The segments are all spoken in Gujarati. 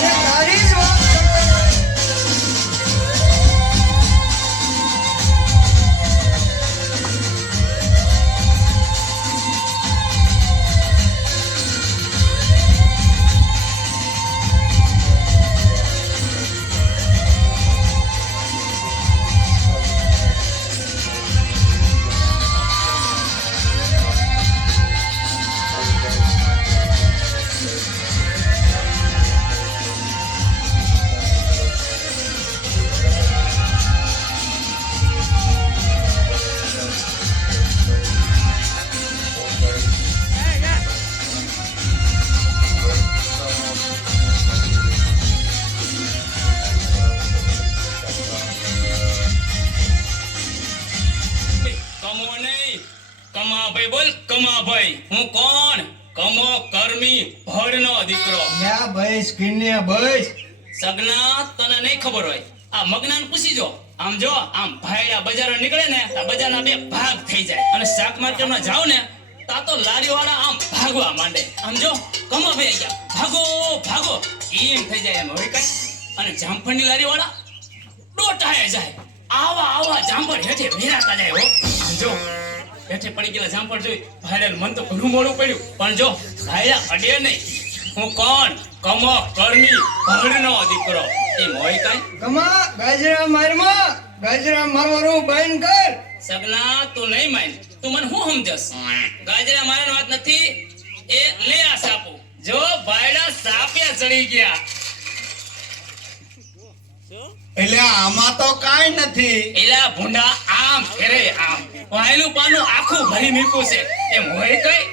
તારી જ વાત કરતા હોય. કમો નહીં, કમાભાઈ બોલ, કમાભાઈ. હું કોણ? કમો કર્મી ભડનો દીકરો. લ્યા બઈસ કિન્યા બઈસ. સગના તને નહીં ખબર હોય, આ મગનાને પૂછી જો. આમ જો, આમ ભાયડા બજારો નીકળે ને તો બજારના બે ભાગ થઈ જાય, અને શાક માર્કેટમાં જાવ ને તા તો લારીવાળા આમ ભાગવા માંડે. આમ જો, કમાભાઈ ગયા, ભાગો ભાગો એમ થઈ જાય. એમ હોય કઈ. અને જામફળની લારીવાળા ડોટાએ જાય. આવા આવા જામફળ હેઠે ભેરાતા જાય હો. આમ જો, હેઠે પડી ગયેલા જામફળ જોઈ ભાઈડાને મન તો ઘણું મોડું પડ્યું, પણ જો ભાઈડા અડે નહીં. હું કોણ? કમો કર્મી ભડનો દીકરો. એમ હોય કઈ. કમા ગાજરા મારમાં ગાજરા મારવાનું બંધ કર. સગના તું નહીં માન, તું મને હું સમજસ? ગાજરા મારવાની વાત નથી. એ લે આ સાપુ. જો ભાઈડા સાપિયા ચડી ગયા. એટલે આમાં તો કાઈ નથી. એલા ભૂંડા આમ ફેરે આમ વાયલું પાનું આખું ભરી મૂક્યું છે. એમ હોય કઈ.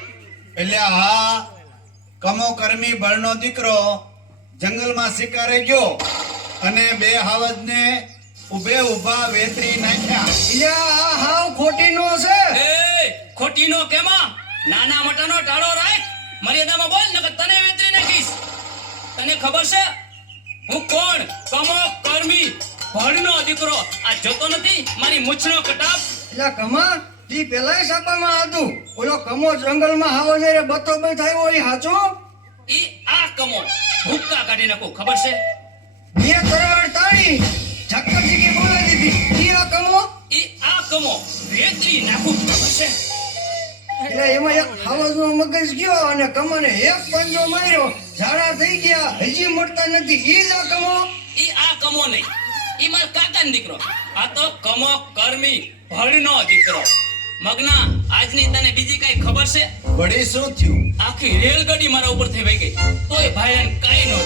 એટલે હા, કમો કર્મી બળનો દીકરો જંગલમાં શિકારે ગયો અને બે હાવજને ઉભે ઉભા વેતરી નાખ્યા. લ્યા આ હાવ ખોટી નો છે. એ ખોટીનો કેમાં? નાના મોટાનો ટાળો રાખ. મર્યાદામાં બોલ, નકર તને વેતરી નાખીશ. તને ખબર છે હું કોણ? કમો કર્મી ભડનો દીકરો. આ જોતો નથી મારી મૂછનો કટાપ? લ્યા કમા તી પેલાય સાપામાં હતું. ઓલો કમો જંગલમાં હાવો જયારે બતો બત આવ્યો એ હાચો. ઈ આ કમો ભૂક્કા કાઢી નાખું, ખબર છે? બે કરવાડ તાળી ચક્કર જીકી બોલાવી દીધી. ઈ આ કમો. ઈ આ કમો વેતરી નાખું, ખબર છે? એટલે એમાં એક હાવજનો મગજ ગયો અને કમાને એક પંજો માર્યો. ઝાડા થઈ ગયા, હજી મળતા નથી. ઈ જ આ કમો. ઈ આ કમો નહીં, ઈ મારા કાકાનો દીકરો. આ તો કમો કર્મી ભડનો દીકરો. મગના આજની તને બીજી કઈ ખબર છે? વળી શું થયું? આખી રેલગાડી મારા ઉપર થઈ વઈ ગઈ, તોય ભાઈલાને કાઈ ન થયું.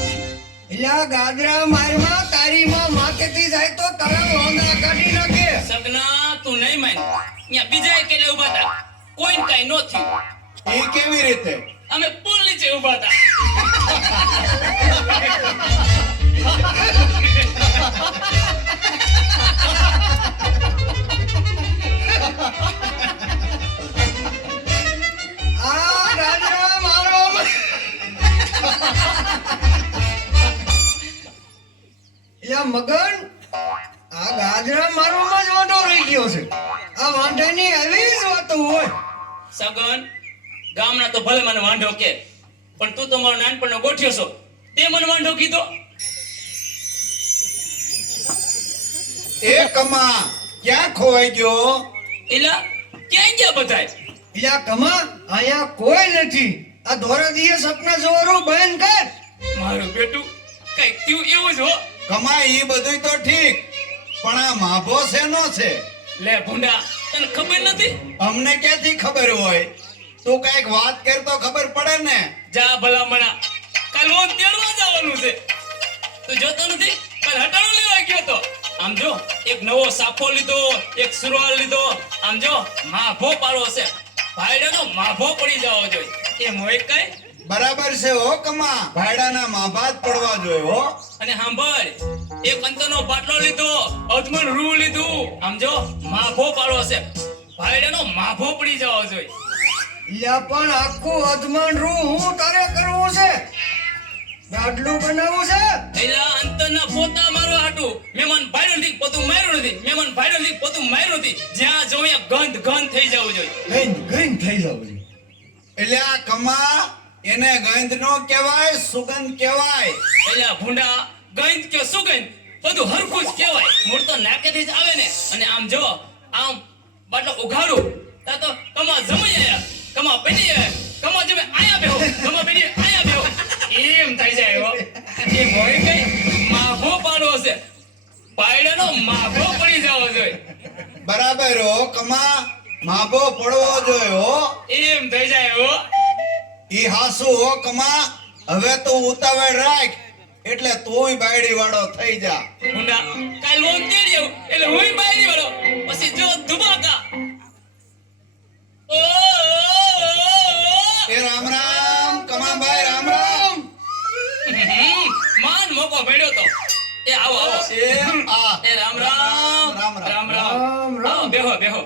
એટલે આ ગાદરા મારમાં તારીમાં માકેથી જાય તો તારા લોંદા કાઢી નાખે. સગના તું નહીં માન. અહીંયા બીજા કેલે ઉભા હતા, કોઈને કાઈ ન થયું. એ કેવી રીતે? અમે પુલ નીચે ઉભા હતા. આ ગાદરા મારો. એટલે મગન આ ગાજરા મારવામાં જ વાંધો રહી ગયો છે. આ વાંધાની આવી જ વાતો હોય. સગન ગામના તો ભલે મને વાંઢો કે, પણ તું તો મારો નાનપણનો ગોઠિયો છો, તે મને વાંઢો કીધો. એ કમા ક્યાં ખોવાઈ ગયો? એલા ક્યાં ગયા બધાય? એટલે આ કમા અહીંયા કોઈ નથી. આ ધોરા દીએ સપના જોવાનું બંધ કર. મારું બેટું કઈક થયું એવું જ હો. કમા ઈ બધું તો ઠીક, પણ આ માભો શેનો છે? લે ભૂંડા, તને ખબર નથી? અમને ક્યાંથી ખબર હોય? તું કઈક વાત કર તો ખબર પડે ને. જા ભલામણા, કાલ હું તેડવા જવાનું છે. તું જોતો નથી? કાલ હટાણું લેવા ગયો તો. આમ જો, એક નવો સાફો લીધો, એક સુરવાલ લીધો. આમ જો, માભો પાડો છે. ભાઈડાનો માભો પડી જવો જોઈએ. એમ હોય કઈ? બરાબર છે હો કમા, ભાડાના માભાત પડવા જોઈએ હો. અને સાંભળ, એક અંતરનો બાટલો લીધો, અજમણ રૂ લીધું. આમ જો, માભો પાડો છે. ભાઈડાનો માભો પડી જવો જોઈએ. લ્યા પણ આખું અધમણ રૂ હું તારે કરવું છે? ગાડલું બનાવવું છે? એલા અંતરના પોતા મારવા હાટું મહેમાન ભાડ્યો નથી, પોતું માર્યું નથી. મહેમાન ભાડ્યો નથી, પોતું માર્યું નથી. જ્યાં જોઈએ ગંધ ગંધ થઈ જવું જોઈએ. ગઈન ગઈન થઈ જાવ છે. એટલે આ કમા એને ગંધ નો કહેવાય, સુગંધ કહેવાય. એટલે આ ભૂંડા ગંધ કે સુગંધ બધું હરખું જ કહેવાય. મૂળ તો નાકેથી જ આવે ને. અને આમ જો આમ બાટલો ઉઘાડું તા તો કમા જમી આયા, કમા બની આયા, કમા જમે આયા બેહો, કમા બની આયા બેહો એમ થઈ જાય હો. એ મોય કઈ માફો પાડો છે, પાયડાનો માફો પડી જાવો જોઈએ. બરાબર હો કમા, માબો પડવો જોઈએ હો. એમ થઈ જાય હો. ઈ હાસુ હો કમા. હવે તો ઉતાવળ રાખ એટલે તુંય બાયડી વાળો થઈ જા. ભૂંડા કાલ હું તેડી આવું એટલે હુંય બાયરી વાળો, પછી જો ધુમાકા. ઓ એ રામ રામ કમાભાઈ, રામ રામ. માન મોકો ભેડ્યો તો. એ આવો આવો. એ આ એ રામ રામ રામ રામ. રામ રામ. રામ રામ. આવો, બેહો બેહો.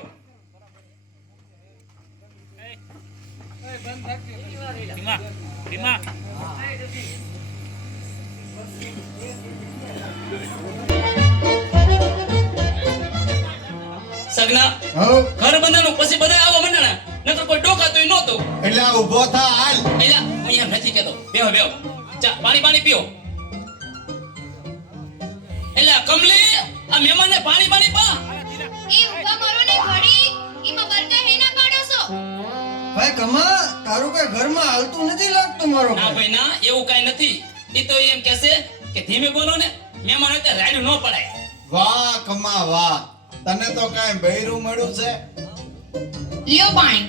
સગના હઉ ઘર બંધાનું પછી બધા આવો મંડાણા, નકર કોઈ ડોકાતું નહોતું. એટલે આ ઊભો થા હાલ. એલા હું એમ નથી કહેતો, બેહો બેહો. ચા પાણી પીઓ. એલા કમલી આ મહેમાનને પાણી પા. એ ઊભા કરો ને ઘડી, ઈમાં બરકા હેના પાડો છો? ભાઈ કમા, તારું કઈ ઘરમાં હાલતું નથી લાગતું મારો ના ભાઈ. ભાઈ ના, એવું કાઈ નથી. ઈ તો એમ કહેશે કે ધીમે બોલો ને, મહેમાન એટલે રાયડું ન પડાય. વાહ કમા વાહ, તને તો કાંઈ બૈરું મળ્યું છે. લ્યો પાણી.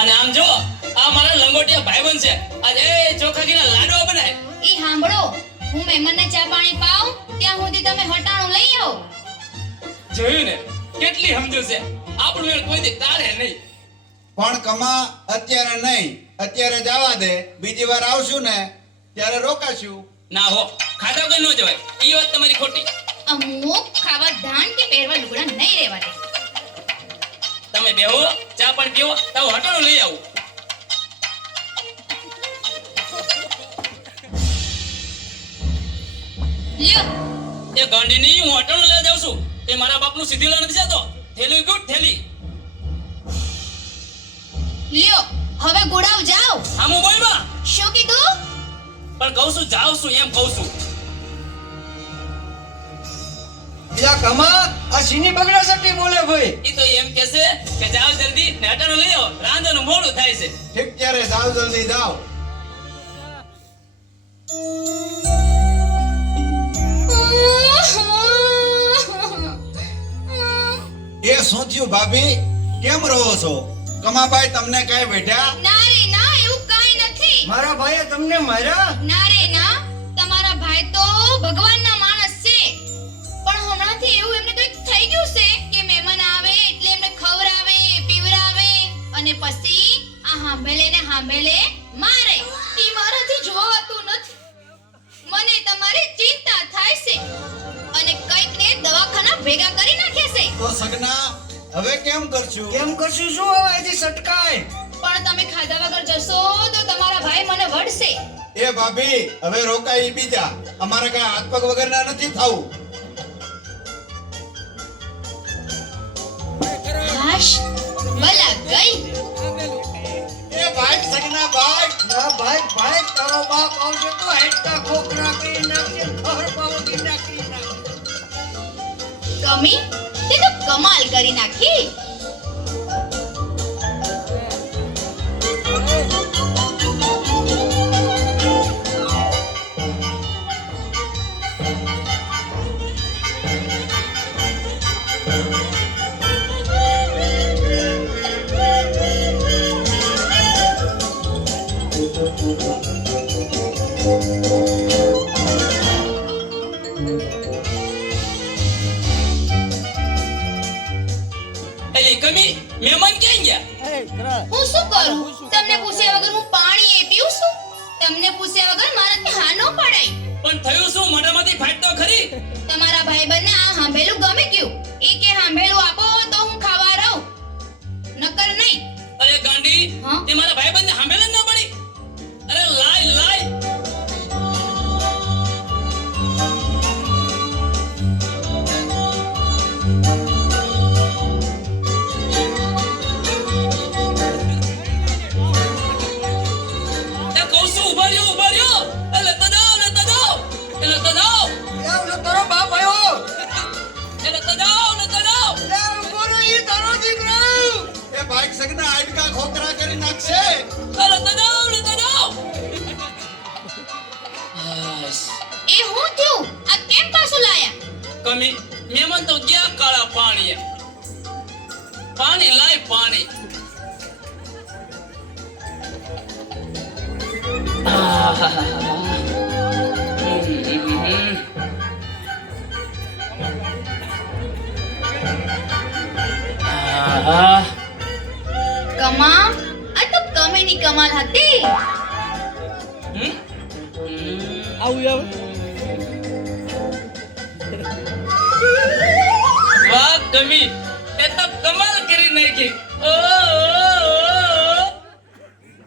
અને આમ જો આ મારા લંગોટિયા ભાઈબંધ છે, આજે ચોખા ઘીના લાડવા બનાય. ઈ સાંભળો, હું મહેમાનને ચા પાણી પાઉં ત્યાં સુધી તમે હટાણું લઈ આવો. જોયું ને કેટલી સમજુ છે. આપણું મેળ કોઈ દી તારે નહીં. પણ કમા અત્યારે નહીં, અત્યારે જવા દે. બીજી વાર આવશું ને ત્યારે રોકાશું. ના હો, ખાધા વગર ન જવાય. ઈ વાત તમારી ખોટી. અમુક ખાવા ધાન કે પહેરવા લુગડા નહીં રહેવા દે. તમે બેહો, ચા પણ પીઓ, તો હટાણું લઈ આવું. લ્યો. એ ગાંડીની હું હટાણું લઈ જાઉં છું. એ મારા બાપનું સીધીલા નથી જતો. થેલી ગુડ થેલી. લ્યો. હવે ગુડાવ જાઓ. આમું બોલવા. શું કીધું? પણ કહું છું જાઉં છું એમ કહું છું. યા કમા, આ સીની બગડા સટી બોલે ભાઈ. ઈ તો એમ કહેશે કે જાઓ જલ્દી ને હટાણું લઈ આવો, રાંધવાનું મોડું થાય છે. ઠીક, ત્યારે જાઓ, જલ્દી જાઓ. એ શું થયું ભાભી, કેમ રહો છો? કમાભાઈ તમને કાંઈ વેઠ્યા? ના રે ના, એવું કાંઈ નથી. મારા ભાઈએ તમને માર્યા? ના રે ના, તમારા ભાઈ તો ભગવાનના માણસ છે. પણ હમણાંથી એવું એમને કંઈક થઈ ગયું છે કે મહેમાન આવે એટલે એમને ખવડાવે, પીવડાવે અને પછી આ હાંભેલે મારે. ઈ મારાથી જોવાતું નથી. મને તમારી ચિંતા થાય છે અને કંઈક ને દવાખાના ભેગા કરી નાખ્યા છે. તો સગના હવે કેમ કરશું? કેમ કરશું? શું હવે અહીંથી સટકાય? પણ તમે ખાધા વગર જશો તો તમારા ભાઈ મને વઢશે. એ ભાભી હવે રોકાઈ બીજા, અમારે કાંઈ હાથ પગ વગરના નથી થાવું. હાશ, ભલા ગઈ. એ ભાઈ સગના ભાઈ. ના ભાઈ, ભાઈ તારો બાપ આવશે તો હેઠા ખોખરા કરી નાખશે, ઘર પાવતી નાખી નાખશે. કમી તે તો કમાલ કરી નાખી. એલી કમી મહેમાન ક્યાં ગયા? હું શું કરું? તમને પૂછ્યા વગર હું પાણી એ પીઉં છું? તમને પૂછ્યા વગર મારાથી હા ન પડાય. પણ થયું શું? મોઢામાંથી ફાટ તો ખરી. તમારા ભાઈબંધને આ હાંભેલું ગમે ગયું. ઈ કે હાંભેલું આપો તો હું ખાવા રહું, નકર નહીં. અરે ગાંડી, હા? તે મારા ભાઈબંધને હાંભેલ જ ન પડી. અરે લાય લાય. સગના હાડકા ખોખરા કરી નાખશે. લેતા જાઓ બસ. એ હું થયું આ કેમ પાછું લાયા કમી મહેમાન તો ગયા કાળા પાણી પાણી લાય પાણી કમા આ તો કમેની કમાલ હતી વાહ કમી એ તો કમાલ કરી નાખી. ઓહ